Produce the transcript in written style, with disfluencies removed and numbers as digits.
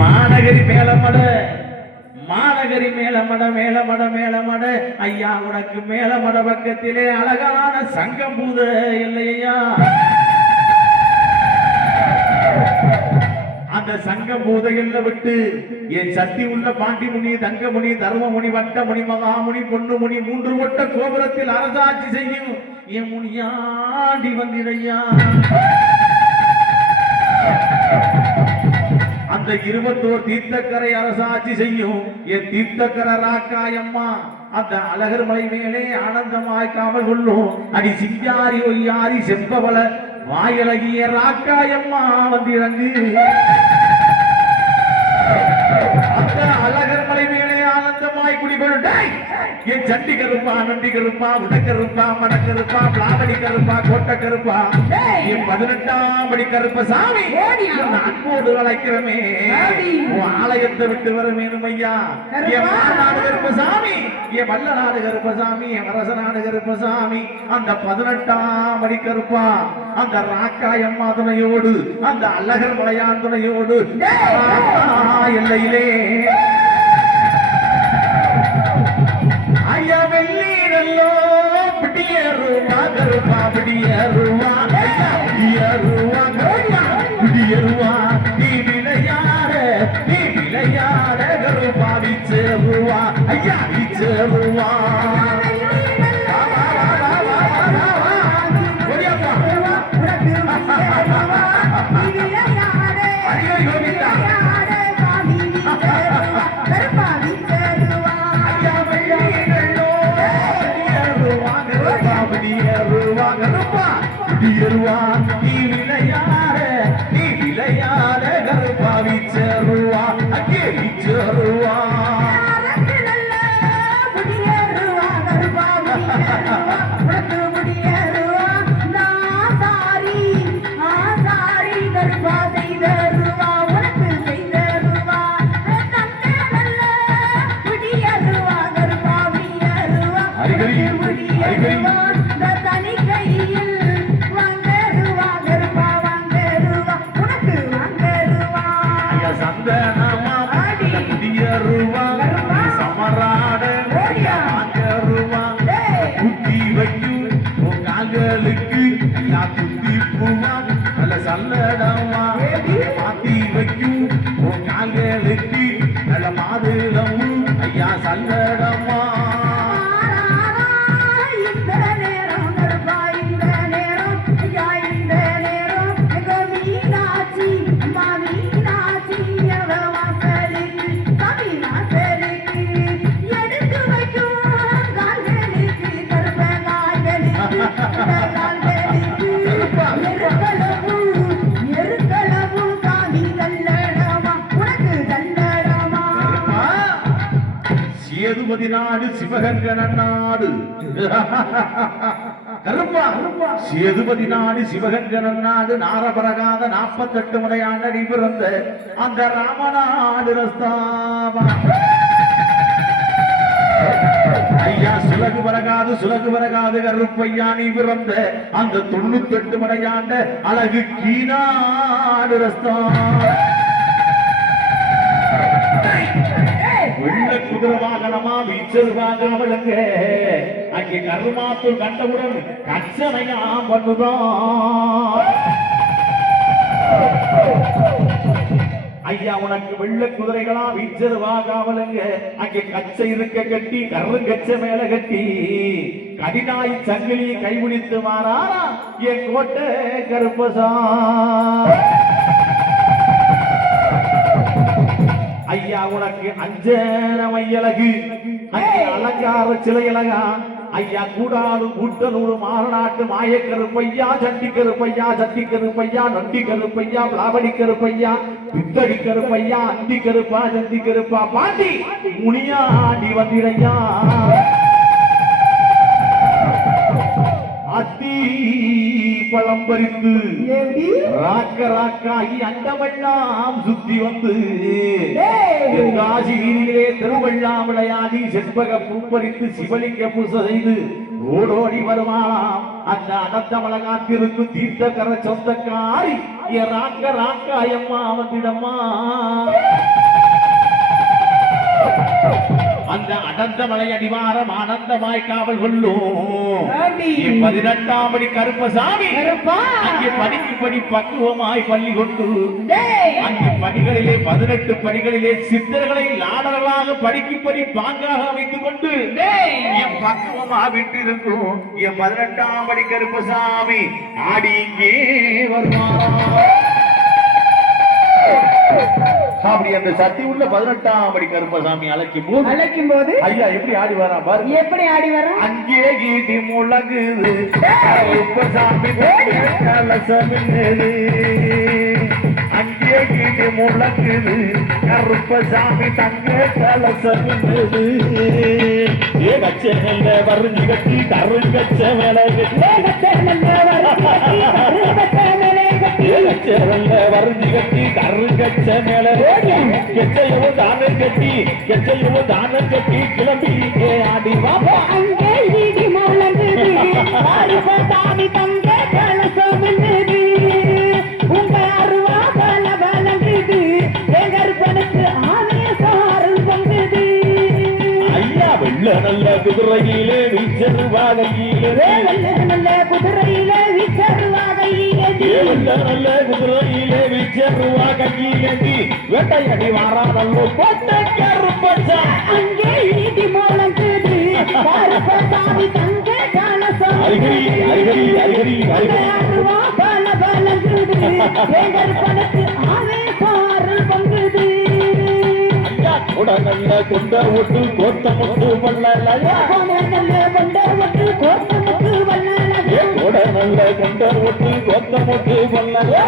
மாநகரி மேலமட மாநகரி மேலமட மேலமட மேலமட ஐயா உனக்கு மேலமட பக்கத்திலே அழகான சங்கம் பூத இல்லையா அந்த சங்கம் பூதைகள்ல விட்டு என் சக்தி உள்ள பாண்டிமுனி தங்கமுனி தர்மமுனி வட்டமுனி மகாமுனி பொன்னுமுனி 3 வட்ட கோபுரத்தில் அரசாட்சி செய்யும் என் முனியாண்டி வந்திடையா அந்த 21 தீர்த்தக்கரை அரசாட்சி செய்யும் என் தீர்த்தக்கர ராக்காயம்மா அந்த அழகர் மலை மேலே ஆனந்தமாய் காவல் கொள்ளும் அடி சிங்காரி ஒய்யாரி செம்பவள வாயழகிய ராக்காயம்மா வந்திறங்கு அந்த அழகர் மலை மேலே ஆனந்தமாய் குடிகொண்டு என் சண்டி கருப்பா நண்டி கருப்பா உடக்கருப்பா மடக்கருப்பா பிளாவடி கருப்பா கோட்டை கருப்பா என் 18ஆம் படி கருப்ப சாமி அன்போடு அழைக்கிறமே உன் ஆலயத்தை விட்டு வர வேணும் ஐயா என் மாநாடு கருப்ப சாமி என் வல்லநாடு கருப்ப சாமி என் வரசநாடு கருப்ப சாமி அந்த 18ஆம் படி கருப்பா அந்த ராக்காயம்மா துணையோடு அந்த அழகர் மலையான் துணையோடு எல்லையிலே ஐயா வெள்ளீரல்லோ பிடியருவா கருப்பா பிடியருவா பிடியருவா கருப்பா பிடியருவா நீ விளையாட கருப்பா வீச்சருவா ஐயா வீச்சருவா நீ விளையாட கருப்பா வீச்சருவா அங்கே வீச்சருவா சமராட வாங்கருவா குத்தி வைக்கும் கால்களுக்கு குத்தி பூவா நல்ல சல்லடமா மாத்தி வைக்கும் கால்களுக்கு நல்ல மாதுளமும் ஐயா சல்லடமா சேதுபதி நாடு சிவகங்கன நாடு கருப்பா சேதுபதி நாடு சிவகங்கன நாடு நாரபரகாத 48 முறையாண்டி பிறந்த அந்த ராமநாடு ரஸ்தாவா ஐயா சுலகு வரகாது கருப்பையா நீ பிறந்த அந்த 98 முறையாண்ட அழகு கீநாடு ரஸ்தா வெள்ள குதிரை வாகனமா வீச்சல் வாங்காமலுங்க அங்கே கருமாத்தூர் கண்டவுடன் கச்சனையா பண்ணுதான் ஐயா உனக்கு வெள்ள குதிரைகளா வீச்சல் வாங்காமலுங்க அங்கே கச்சை இருக்க கட்டி கருங்கச்ச மேல கட்டி கடினாய் சங்கிலி கைமுடித்து மாறாரா என் கோட்டை கருப்பசா ஐயா உனக்கு அஞ்சன மையழகு அங்கே அலங்கார சிலையழகா ஐயா கூடாது கூட்டலூடு மாறநாட்டு மாய கருப்பையா சண்டி கருப்பையா நொண்டி கருப்பையா பிளாவடி கருப்பையா பித்தடி கருப்பையா அண்டி கருப்பா சண்டி கருப்பா பாண்டி முனியாண்டி வந்திரையா அத்தி பழம் பறித்து ராக்காகி அண்டமெல்லாம் சுத்தி வந்து காசியிலே திருவள்ளா விளையாடி செண்பக பூ பறித்து சிவலிங்க பூசை செய்து ஓடோடி வருவாளாம் அந்த அனந்தமலை காத்திருக்கும் தீர்த்தக்கர சொந்தக்காரி என் ராக்காயம்மா வந்திடம்மா அந்த அனந்தமலை அடிவாரம் ஆனந்தமாய் காவல் கொள்ளும் 18ஆம் படி கருப்பசாமி அங்கே படிக்கு படி பக்குவமாய் பள்ளி கொண்டு அங்கே படிகளிலே 18 படிகளிலே சித்தர்களை லாடர்களாக படிக்கும்படி பாங்காக வைத்துக் கொண்டு என் பக்குவமா விட்டு இருக்கும் என் 18ஆம் படி கருப்பசாமி ஆடி இங்கே வருவான் அப்படி அந்த சக்தி உள்ள 18ஆம் படி கருப்பசாமி அழைக்கும் போது ஐயா எப்படி ஆடி வரா பாரு எப்படி ஆடி வர அங்கே கீடி முழங்குது கருப்பசாமி கலசமின்னது அங்கே கீடி முழங்குது கருப்பசாமி தங்க கலசமின்னது ஏ கச்ச நெல்ல வரிஞ்சு கட்டி கருங்கச்ச மேல வரிஞ்சு கட்டி கருங்கச்ச மேல கெச்சையவும் தானம் கட்டி கிளம்பி ஆடி வாப்பா அங்கே ஈடி முழங்குது கருப்பசாமி தங்க கலசமின்னது உங்க அருவா பல வழங்குது எங்கற்பனுக்கு ஆவேசம் அருள் பொங்குது ஐயா வெள்ள நல்ல குதிரையிலே வீச்சருவாகையிலே நல்ல குதிரையில விச்சருவாகையிலே நல்ல குதிரையிலே வீச்சருவாகையிலே வேட்டையடி வாராதல்லோ போட்ட கருப்பசா அங்கே ஈடி முழங்குது கருப்பசாமி தங்க கலசம் அரிகரி அருவா பல வழங்குது எங்கற்பனுக்கு ஆவேசம் அருள் பொங்குது நல்ல கொண்ட ஒட்டு கோத்த முட்டு வல்லலையா நல்ல கொண்ட ஒட்டு கோத்த முட்டு வல்லலையா நல்ல கொண்ட ஒட்டு கோத்த முட்டு வல்லலையா